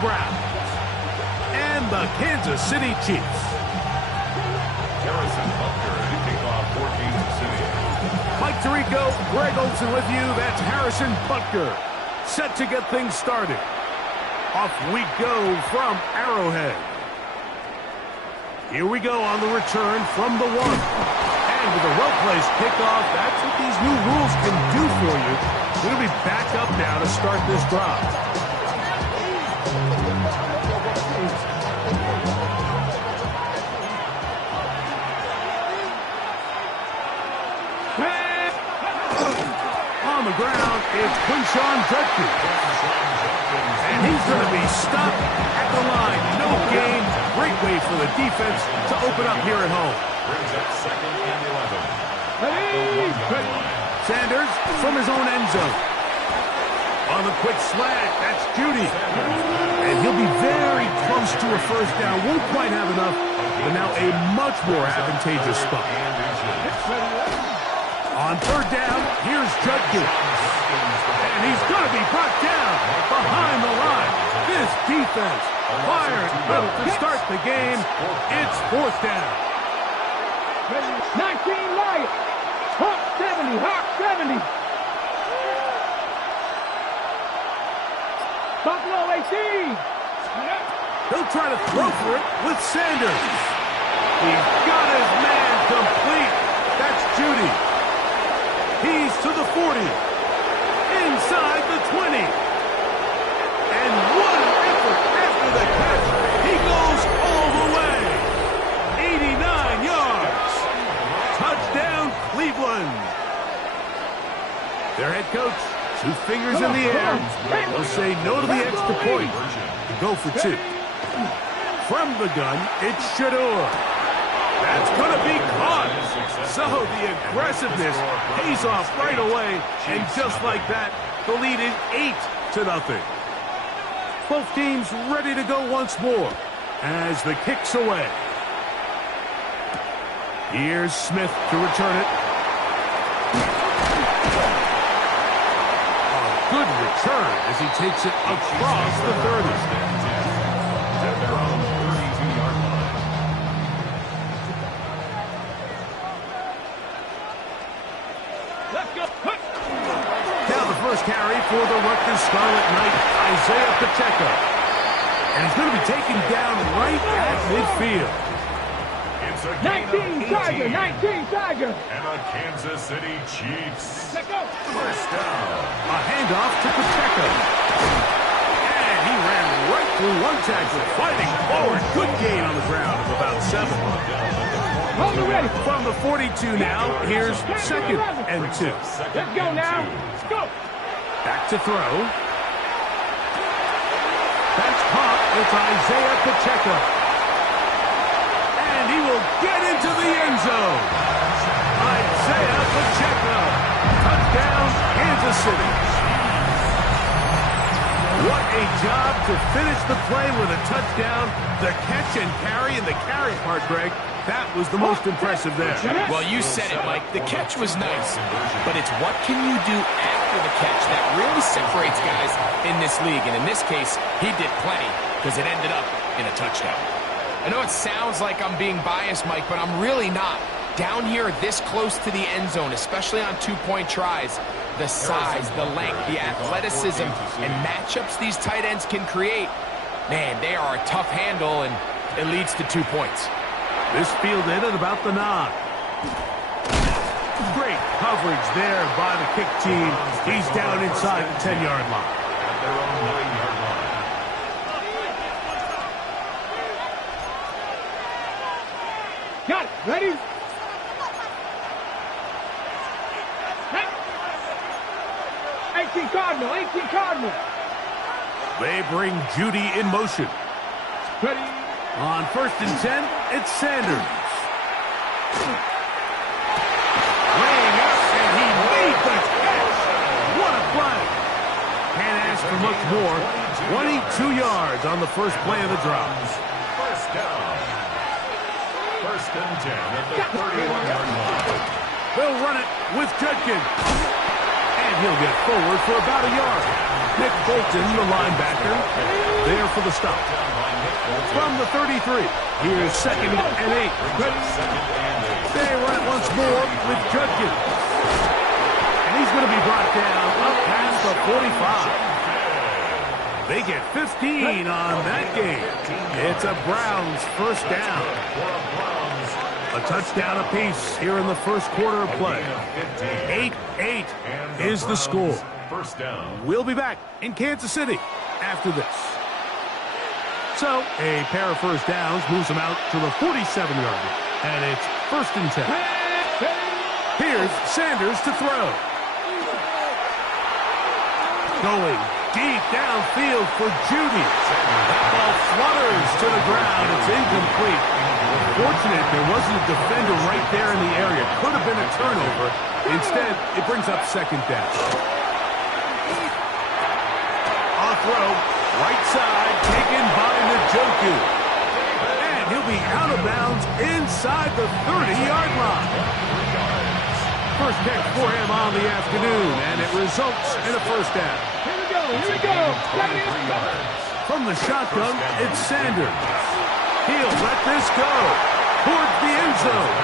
Browns and the Kansas City Chiefs. Harrison Butker to kick off for Kansas City. Mike Tirico, Greg Olson with you. That's Harrison Butker, set to get things started. Off we go from Arrowhead. Here we go on the return from the 1. And with a well-placed kickoff, that's what these new rules can do for you. We're going to be back up now to start this drive. On the ground, it's Quinshawn Judkins. And he's going to be stopped at the line. No gain. Great way for the defense to open up here at home. Brings up 2nd and 11. Sanders from his own end zone. On the quick slant, that's Judy. And he'll be very close to a first down. Won't quite have enough, but now a much more advantageous spot. On 3rd down, here's Judkins. And he's going to be brought down behind the line. This defense fired up to start the game. It's 4th down. 19 Lions. Hawk 70. Hawk 70. Buffalo 18. He'll try to throw for it with Sanders. He's got his man complete. That's Judy. He's to the 40. Inside the 20. And what an effort after the catch. He goes all the way. 89 yards. Touchdown, Cleveland. Their head coach, 2 fingers in the air. They'll say no to the extra point to go for 2. From the gun, it's Shador. That's going to be caught. So the aggressiveness pays off right away. And just like that, the lead is 8-0. Both teams ready to go once more as the kick's away. Here's Smith to return it. A good return as he takes it across the 30. At their own 32-yard line. Let's go. Now the first carry for the Rutgers Scarlet Knight, Isaiah Pacheco. And he's going to be taken down right at midfield. It's a gain 19 of 18. Tiger. 19 Tiger. And the Kansas City Chiefs. Let's go. First down. A handoff to Pacheco. And he ran right through one tackle, fighting forward. Good gain on the ground of about 7. Hold it ready. From the 42 now, here's 2nd and 2. Let's go now. Let's go. Back to throw. That's caught. It's Isaiah Pacheco. And he will get into the end zone. Isaiah Pacheco. Touchdown, Kansas City. What a job to finish the play with a touchdown. The catch and carry, and the carry part, Greg, that was the most impressive there. Well, you said it, Mike. The catch was nice, but it's what can you do after the catch that really separates guys in this league. And in this case, he did plenty because it ended up in a touchdown. I know it sounds like I'm being biased, Mike, but I'm really not. Down here this close to the end zone, especially on 2-point tries, the size, the length, the athleticism, and matchups these tight ends can create, man, they are a tough handle, and it leads to 2 points. This fielded at about the 9. Great coverage there by the kick team. He's down inside the 10-yard line. At their own 9-yard line. Got it. Ready? 18 Cardinal. 18 Cardinal. They bring Judy in motion. Ready? On 1st and 10, it's Sanders. Laying up, and he made the catch. What a play. Can't ask for much more. 22 yards on the first play of the drive. First down. 1st and 10 at the 31-yard line. They'll run it with Judkins. And he'll get forward for about a yard. Nick Bolton, the linebacker, there for the stop. From the 33, here's 2nd and 8. They run it once more with Judkins. And he's going to be brought down up past the 45. They get 15 on that game. It's a Browns first down. A touchdown apiece here in the first quarter of play. 8-8 is the score. First down. We'll be back in Kansas City after this. So, a pair of first downs moves them out to the 47-yard line. And it's 1st and 10. Here's Sanders to throw. Going deep downfield for Judy. That ball flutters to the ground. It's incomplete. Fortunate there wasn't a defender right there in the area. Could have been a turnover. Instead, it brings up 2nd down. On throw, right side, taken by Njoku. And he'll be out of bounds inside the 30-yard line. First catch for him on the afternoon, and it results in a first down. Here we go. From the shotgun, it's Sanders. He'll let this go towards the end zone.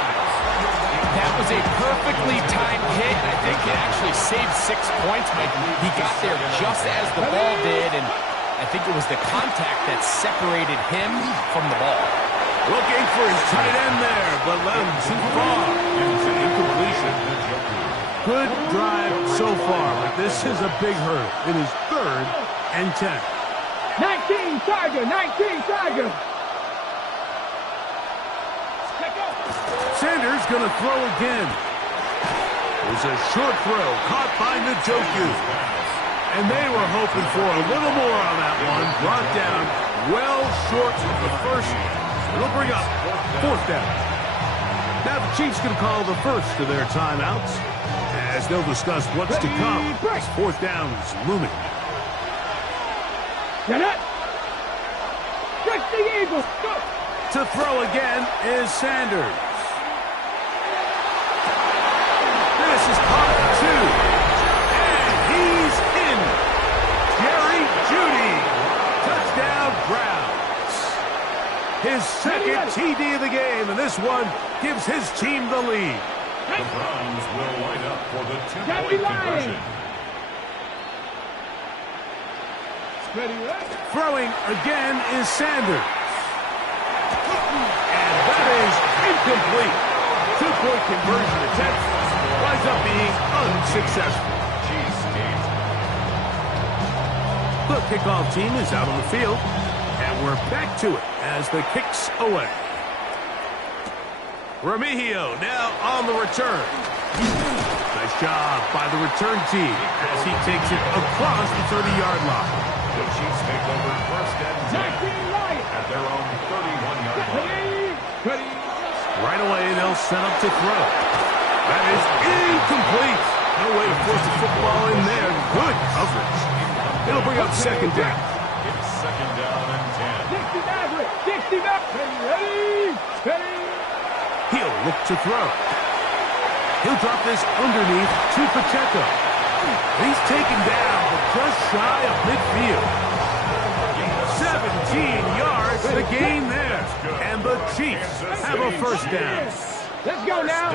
That was a perfectly timed hit. I think it actually saved 6 points, but he got there just as the ball did, and I think it was the contact that separated him from the ball. Looking for his tight end there, but led him too far. It's an incompletion. Good drive so far, but this is a big hurdle. It is 3rd and 10. 19 Tiger, 19 Tiger. Sanders going to throw again. It was a short throw caught by Njoku. And they were hoping for a little more on that one. Brought down well short of the first. It'll bring up 4th down. Now the Chiefs going to call the first of their timeouts as they'll discuss what's to come. 4th down is looming. Get it. Break the Eagles. Go. To throw again is Sanders. This is caught 2. And he's in. Jerry Jeudy. Touchdown Browns. His 2nd TD of the game, and this one gives his team the lead. The Browns will line up for the 2-point conversion. Throwing again is Sanders. And that is incomplete. 2-point conversion attempt winds up being unsuccessful. The kickoff team is out on the field, and we're back to it as the kick's away. Remigio now on the return. Nice job by the return team as he takes it across the 30-yard line. The Chiefs take over 1st and 10 at their own 31-yard line. Right away, they'll set up to throw. That is incomplete. No way to force the football in there. Good coverage. It'll bring up 2nd down. It's 2nd down and 10. 60 back. Ready. He'll look to throw. He'll drop this underneath to Pacheco. He's taken down, but just shy of midfield. 17 yards to gain there. And the Chiefs have a first down. Let's go now.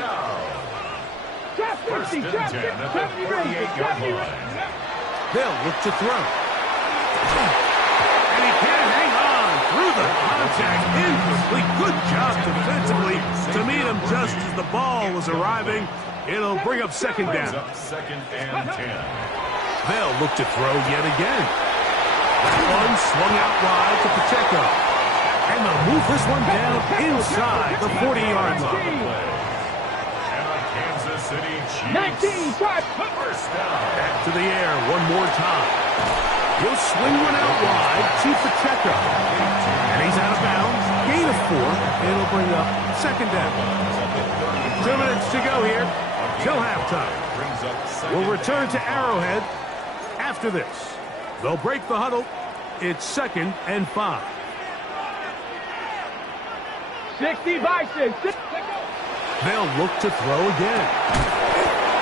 Drop 1st 50, and drop 10 50, at the 38-yard line. They'll look to throw. And he can't hang on through the contact. Incomplete. Good job defensively to meet him just as the ball was arriving. It'll bring up 2nd down. 2nd and 10. They'll look to throw yet again. That one swung out wide to Pacheco. And they'll move this one down inside the 40-yard line. And the Kansas City Chiefs. 19 shot. First down. Back to the air one more time. He'll swing one out wide to Pacheco. And he's out of bounds. Gain of 4. It'll bring up 2nd down. 2 minutes to go here till halftime. We'll return to Arrowhead after this. They'll break the huddle. It's 2nd and 5. 60 Bison. They'll look to throw again.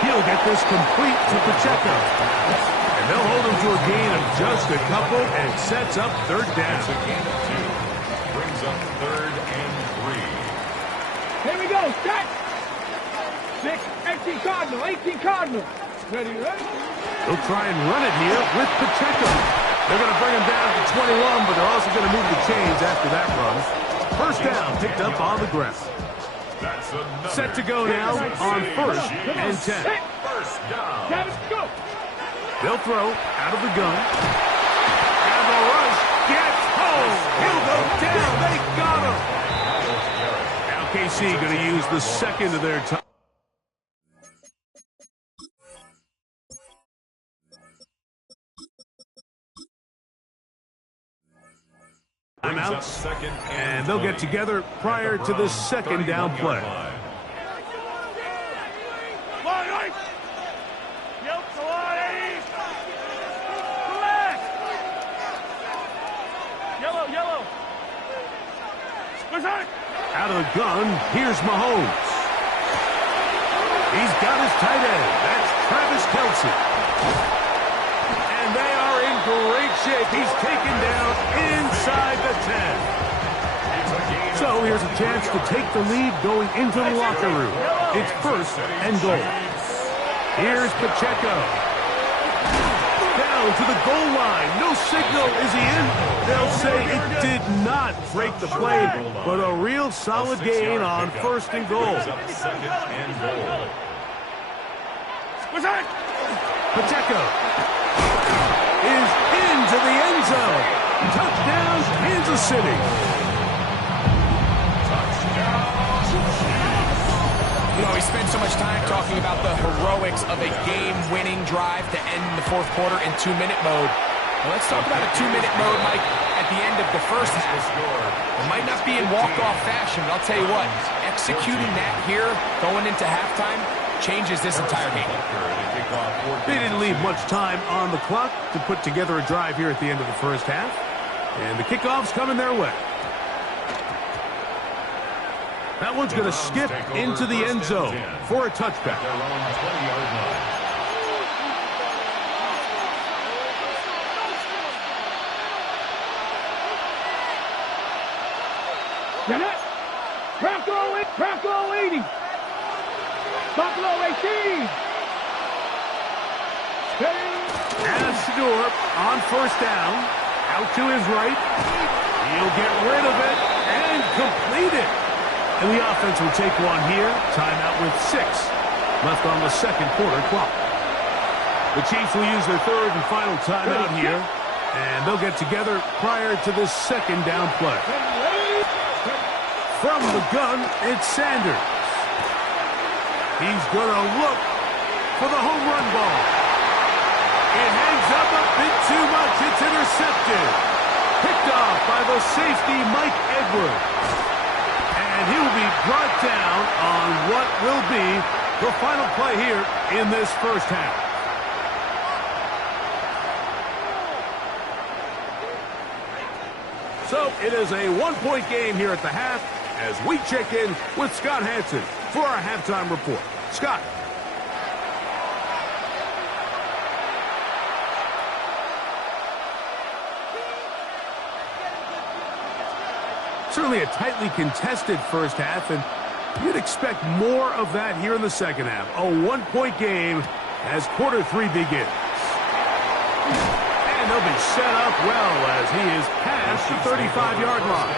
He'll get this complete to Pacheco. And They'll hold him to a gain of just a couple and sets up third down. It's a gain of 2. Brings up 3rd and 3. Here we go. Set. 6, 18 Cardinal, 18 Cardinal. Ready, ready? They'll try and run it here with Pacheco. They're going to bring him down to 21, but they're also going to move the chains after that run. First down picked up on the ground. That's another. Set to go now on 1st and 10. First down. Let's go. They'll throw out of the gun. And the rush gets home. He'll go down. They got him. Now KC going to use the second of their time. Timeouts, and they'll get together prior to the second down play. Yellow. Out of the gun, here's Mahomes. He's got his tight end. That's Travis Kelce. And they are in great shape. He's taken down inside the 10. So here's a chance to take the lead going into the locker room. It's 1st and goal. Here's Pacheco. Down to the goal line. No signal. Is he in? They'll say it did not break the play, but a real solid gain on 1st and goal. Pacheco is into the end zone. Touchdown, Kansas City. You know, we spent so much time talking about the heroics of a game-winning drive to end the 4th quarter in 2-minute mode. Well, let's talk about a 2-minute mode, Mike, at the end of the first half. It might not be in walk-off fashion, but I'll tell you what, executing that here, going into halftime, changes this entire game. They didn't leave much time on the clock to put together a drive here at the end of the first half. And the kickoff's coming their way. That one's going to skip into the end zone for a touchback. Bronco 80. Buffalo 18. And Shador on 1st down. Out to his right. He'll get rid of it and complete it. And the offense will take one here. Timeout with 6 left on the 2nd quarter clock. The Chiefs will use their 3rd and final timeout here. And they'll get together prior to the 2nd down play. From the gun, it's Sanders. He's going to look for the home run ball. It hangs up a bit too much. It's intercepted. Picked off by the safety, Mike Edwards. And he will be brought down on what will be the final play here in this first half. So it is a 1-point game here at the half as we check in with Scott Hansen for our halftime report. Scott. Certainly a tightly contested first half, and you'd expect more of that here in the second half. A 1-point game as quarter 3 begins. And they'll be set up well as he is past the 35-yard line.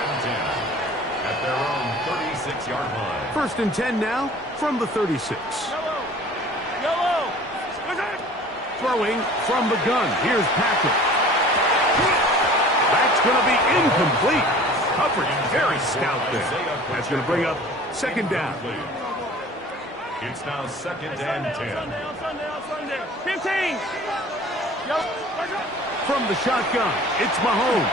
At their own 36-yard line. 1st and 10 now from the 36. Yellow. Throwing from the gun. Here's Patrick. That's going to be incomplete. Coverage very stout there. That's going to bring up 2nd down. It's now 2nd and 10. 15. From the shotgun, it's Mahomes.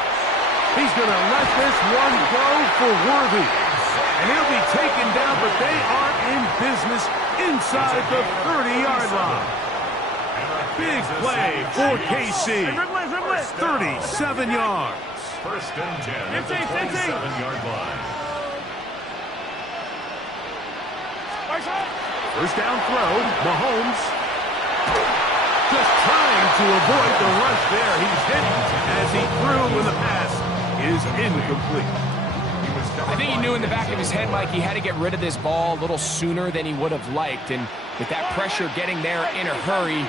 He's going to let this one go for Worthy. And he'll be taken down, but they are in business inside the 30-yard line. Big play for KC. 37 yards. 1st and 10 at the 27-yard line. 1st down throw, Mahomes. just trying to avoid the rush there. He's hit as he threw when the pass is incomplete. I think he knew in the back of his head, Mike, he had to get rid of this ball a little sooner than he would have liked. And with that pressure getting there in a hurry,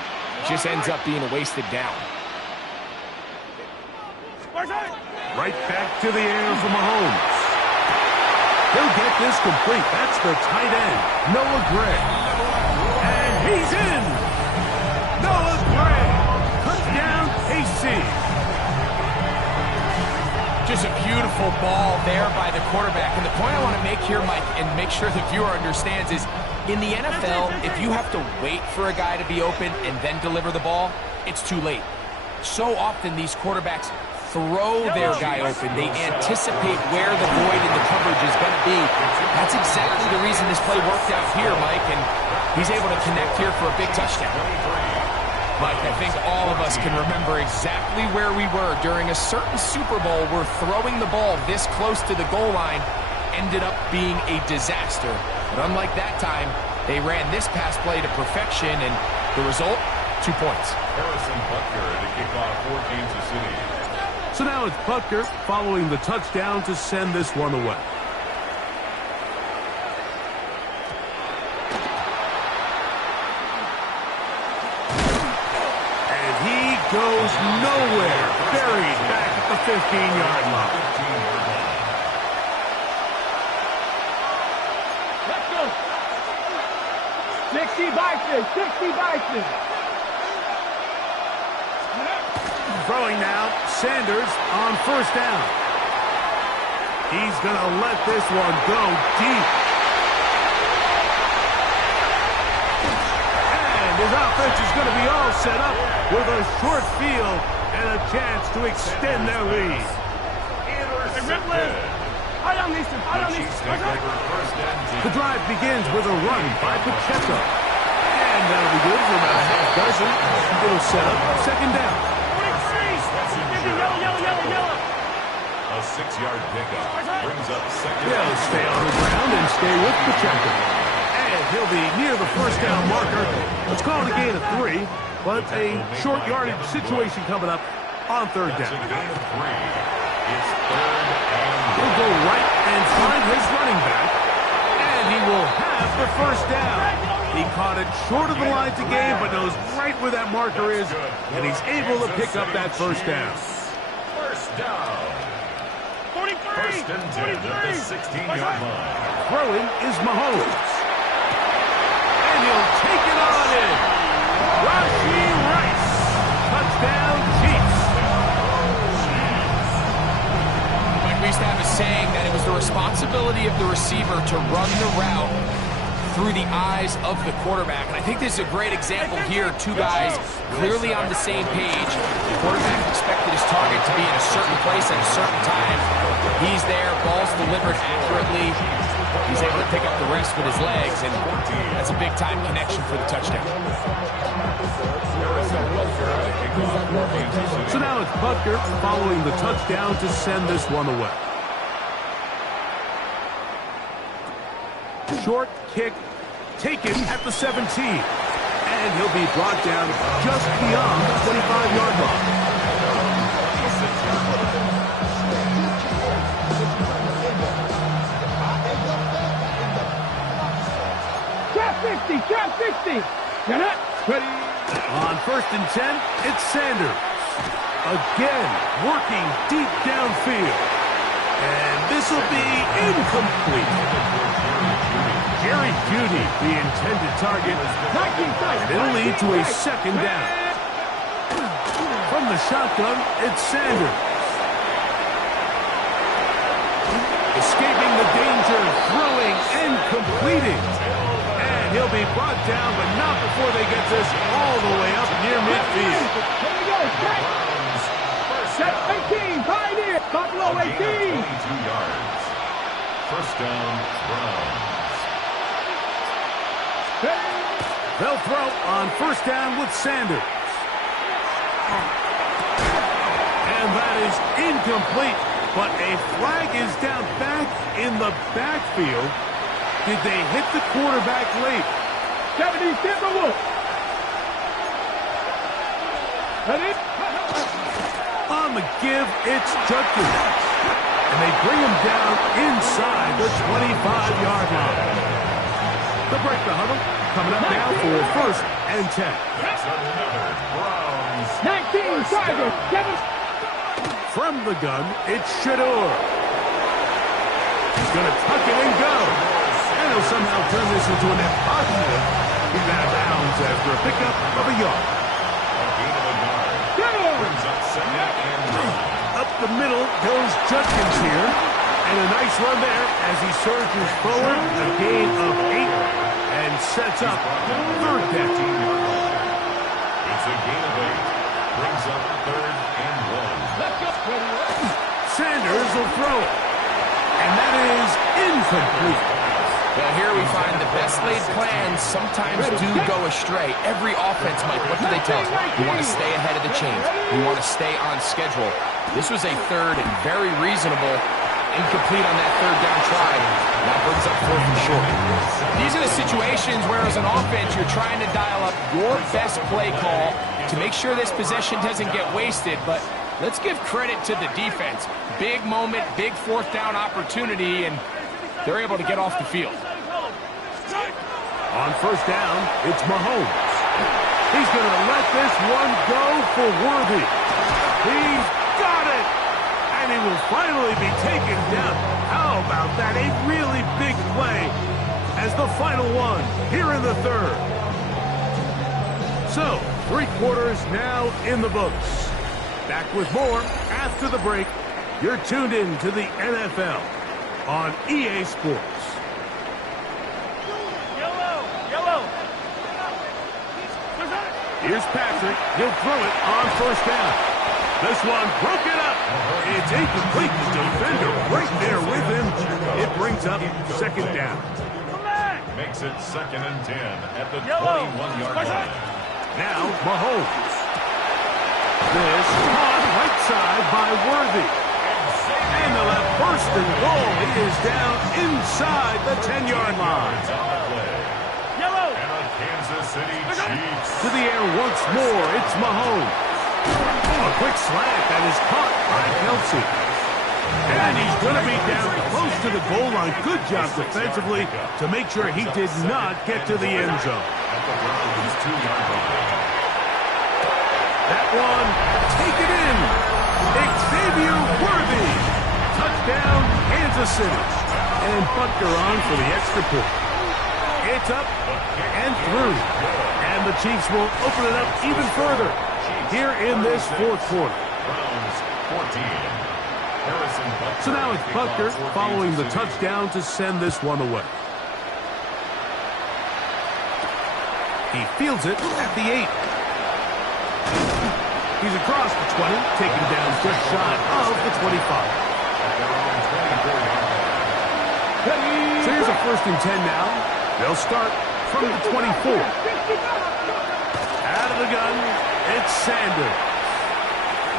just ends up being a wasted down. Right back to the air for Mahomes. He'll get this complete. That's the tight end, Noah Gray. And he's in. Noah Gray. Touchdown, KC. Just a beautiful ball there by the quarterback. And the point I want to make here, Mike, and make sure the viewer understands is, in the NFL, if you have to wait for a guy to be open and then deliver the ball, it's too late. So often these quarterbacks throw their guy open. They anticipate where the void in the coverage is going to be. That's exactly the reason this play worked out here, Mike, and he's able to connect here for a big touchdown. Mike, I think all of us can remember exactly where we were during a certain Super Bowl where throwing the ball this close to the goal line ended up being a disaster. But unlike that time, they ran this pass play to perfection, and the result, 2 points. Harrison Butker to kick off for Kansas City. So now it's Butker following the touchdown to send this one away. And he goes nowhere. Buried back at the 15-yard line. Let's go. 60 Bison, 60 Bison. Throwing now, Sanders on first down. He's going to let this one go deep. And his offense is going to be all set up with a short field and a chance to extend their lead. The drive begins with a run by Pacheco. And that'll be good for about a half dozen. It'll set up second down. A 6-yard pickup brings up second. He'll stay on the ground and stay with Pacheco. And he'll be near the first down marker. Let's call it a gain of 3, but a short yardage situation coming up on third down. It's a gain of 3. It's third and He'll go right and find his running back, and he will have the first down. He caught it short of the line to gain, but knows right where that marker is, and he's able to pick up that first down. first down. 43. First and 10 at the 16-yard line. Throwing is Mahomes. And he'll take it on in. Rashee Rice. Touchdown, Chiefs. Like we used to have a saying that it was the responsibility of the receiver to run the route through the eyes of the quarterback. And I think this is a great example here. Two guys clearly on the same page. The quarterback expected his target to be in a certain place at a certain time. He's there, ball's delivered accurately. He's able to pick up the rest with his legs, and that's a big-time connection for the touchdown. So now it's Butker following the touchdown to send this one away. Short kick taken at the 17. And he'll be brought down just beyond the 25-yard line. Trap 60. Get it. Ready. On first and 10, it's Sanders. Again, working deep downfield. And this will be incomplete. Jerry Jeudy, the intended target. And it'll lead to a second down. From the shotgun, it's Sanders. Escaping the danger, throwing and completing. And he'll be brought down, but not before they get this all the way up near midfield. Here we go. Set 18. Pioneer. Buffalo 18. 22 yards. First down, Browns. They'll throw on first down with Sanders. And that is incomplete, but a flag is down back in the backfield. Did they hit the quarterback late? 70 Timberwolves. Ready? On the give, it's Judkins. And they bring him down inside the 25-yard line. They'll break the huddle. Coming up now for 1st and 10. That's another Browns. 19, Tiger. Kevin. From the gun, it's Shador. He's going to tuck it and go. And he'll somehow turn this into an impossible. He's out of bounds after a pickup of a yard. A gain of a yard. Brings up 2nd and 9. Up the middle goes Judkins here. And a nice run there as he surges forward. A gain of 8. And sets up 3rd down. It's a gain of 8. Brings up 3rd and 1. Let's go. Sanders will throw it. And that is incomplete. Well, here we find the best laid plans sometimes do go astray. Every offense, Mike, what do they tell us? You want to stay ahead of the chains. You want to stay on schedule. This was a 3rd and very reasonable. Incomplete on that 3rd down try. That brings up 4th and short. These are the situations where as an offense you're trying to dial up your best play call to make sure this possession doesn't get wasted. But let's give credit to the defense. Big moment, big 4th down opportunity, and they're able to get off the field. On 1st down, it's Mahomes. He's going to let this one go for Worthy. He's got it! And he will finally be taken down. How about that? A really big play as the final one here in the 3rd. So, 3 quarters now in the books. Back with more after the break. You're tuned in to the NFL on EA Sports. Yellow. Here's Patrick. He'll throw it on 1st down. This one broken up. It's incomplete. The defender right there with him. It brings up 2nd down. Makes it 2nd and 10 at the 21-yard line. Now Mahomes. This on right side by Worthy. And the left 1st and goal. He is down inside the 10-yard line. Yellow. And a Kansas City Chiefs. To the air once more. It's Mahomes. A quick slant that is caught by Kelsey. And he's going to be down close to the goal line. Good job defensively to make sure he did not get to the end zone. At the Browns' 2-yard line. That one, take it in. Xavier Worthy. Touchdown, Kansas City. And Butker on for the extra point. It's up and through. And the Chiefs will open it up even further here in this 4th quarter. Browns 14. Harrison Butker. So now it's Butker following the touchdown to send this one away. He fields it at the 8. He's across the 20, taken down just shy of the 25. So here's a 1st and 10 now. They'll start from the 24. Out of the gun, it's Sanders.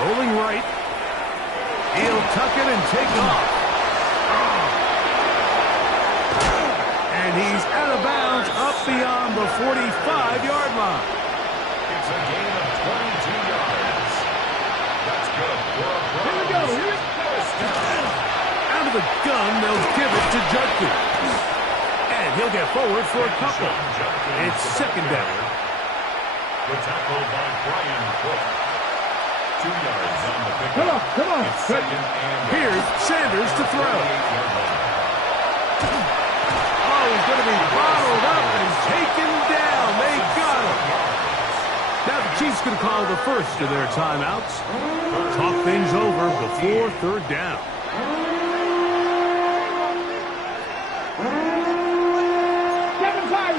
Rolling right. He'll tuck it and take off. And he's out of bounds up beyond the 45-yard line. It's a gain of 22 yards. That's good for a Here we go. Out of the gun, they'll give it to Judkins. And he'll get forward for a couple. It's 2nd down. The tackle by Brian Cook. 2 yards on the pickup. Come on. It's 2nd and Here's Sanders to throw. 28-yard line. Oh, he's going to be bottled up and taken down. They got him. Now the Chiefs can call the first of their timeouts. Talk things over before 3rd down.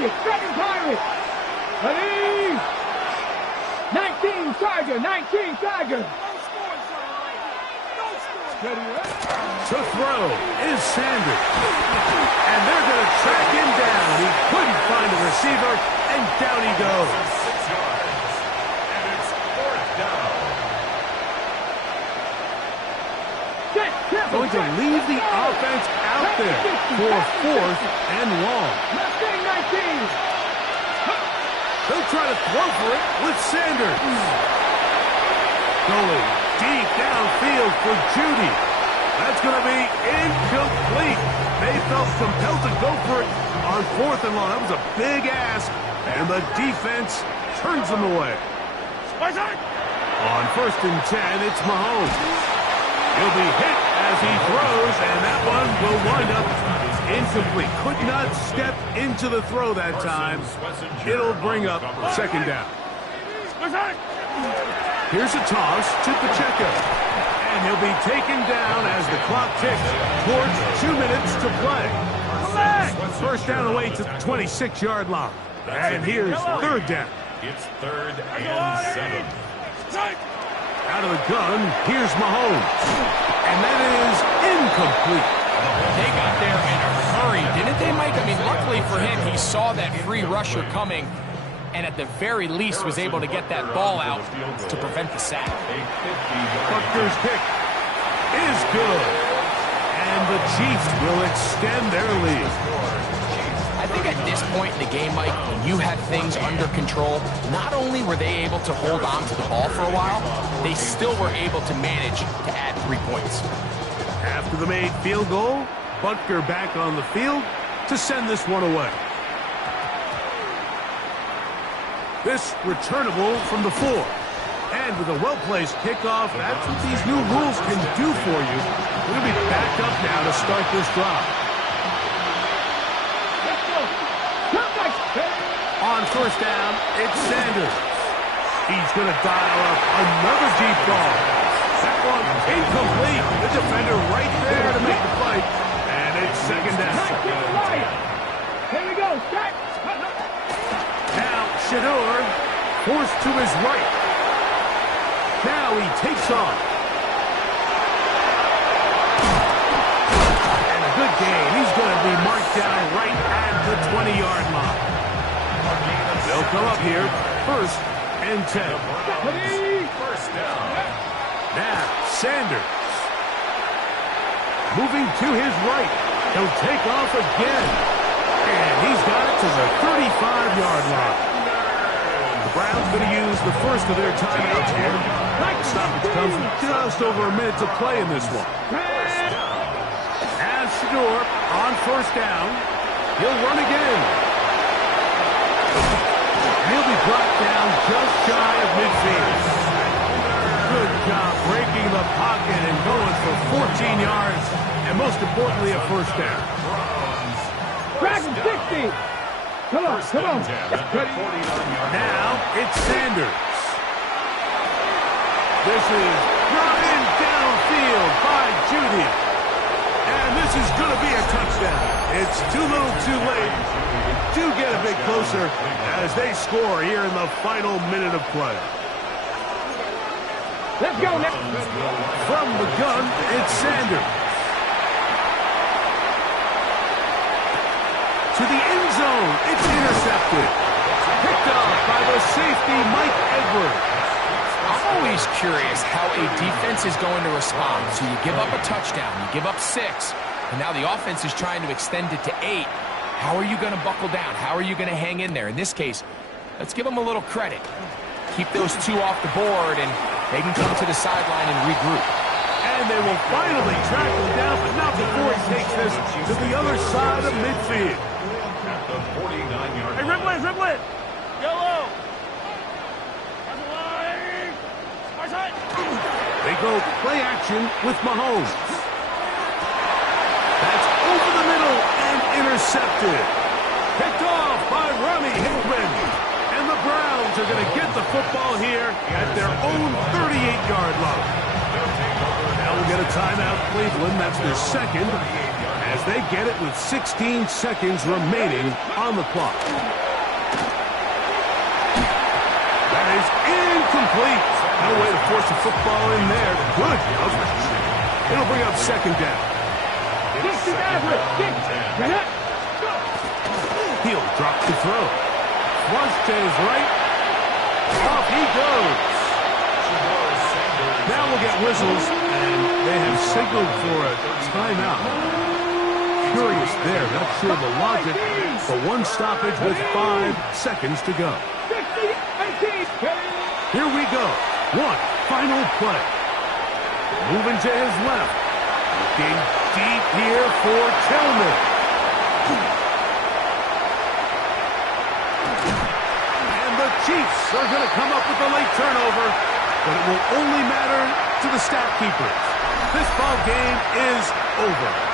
Second Pirate. Ready? 19 Tiger. Ready? To throw is Sanders. And they're going to track him down. He couldn't find a receiver, and down he goes. 6 yards. And it's 4th down. Going to leave the offense out there for 4th and long. They'll try to throw for it with Sanders. Going deep downfield for Judy. That's going to be incomplete. They felt compelled to go for it on 4th and long. That was a big ask, and the defense turns them away. On 1st and 10, it's Mahomes. He'll be hit as he throws, and that one will wind up incomplete. Could not step into the throw that time. It'll bring up 2nd down. Here's a toss to Pacheco. And he'll be taken down as the clock ticks towards 2 minutes to play. 1st down away to the 26-yard line. And here's 3rd down. It's 3rd and 7. Out of the gun, here's Mahomes. And that is incomplete. They got there in a hurry, didn't they, Mike? I mean, luckily for him, he saw that free rusher coming, and at the very least was able to get that ball out to prevent the sack. Butker's kick is good. And the Chiefs will extend their lead. I think at this point in the game, Mike, when you had things under control, not only were they able to hold on to the ball for a while, they still were able to manage to add 3 points. After the made field goal, Butker back on the field to send this one away. This returnable from the 4. And with a well-placed kickoff, that's what these new rules can do for you. We're going to be backed up now to start this drive. On 1st down, it's Sanders. He's going to dial up another deep ball. That one incomplete. The defender right there to make the fight. And it's 2nd down. Here we go. Start. Now, Shador forced to his right. Now he takes off. And a good game. He's going to be marked down right at the 20-yard line. They'll come up here, 1st and 10. 1st down. Now, Sanders. Moving to his right. He'll take off again. And he's got it to the 35-yard line. The Browns going to use the first of their timeouts here. The stoppage comes with just over a minute to play in this one. As Shador on 1st down, he'll run again. He'll be brought down just shy of midfield. Good job breaking the pocket and going for 14 yards, and most importantly, a 1st down. Drag him 60. Come on, come on. Now it's Sanders. This is brought in downfield by Judy. And this is going to be a touchdown. It's too little too late. Do get a bit closer as they score here in the final minute of play. Let's go now. From the gun, it's Sanders. To the end zone, it's intercepted. Picked up by the safety, Mike Edwards. I'm always curious how a defense is going to respond. So you give up a touchdown, you give up 6, and now the offense is trying to extend it to 8. How are you going to buckle down? How are you going to hang in there? In this case, let's give them a little credit. Keep those 2 off the board, and they can come to the sideline and regroup. And they will finally track him down, but not before he takes this to the other side of midfield. At the 49-yard Hey, ribble it. Yellow. They go play action with Mahomes. That's over the middle and intercepted. Picked off by Ronnie Hickman. And the Browns are going to get the football here at their own 38-yard line. Now we'll get a timeout, Cleveland. That's their 2nd, as they get it with 16 seconds remaining on the clock. That is incomplete. No way to force a football in there. Good coverage. It'll bring up 2nd down. He'll drop the throw. Flush to his right. Off he goes. Now we'll get whistles, and they have signaled for a timeout. Curious there, not sure the logic, but one stoppage with 5 seconds to go. Here we go. One final play. Moving to his left. Looking deep here for Tillman. And the Chiefs are going to come up with a late turnover, but it will only matter to the stat keepers. This ball game is over.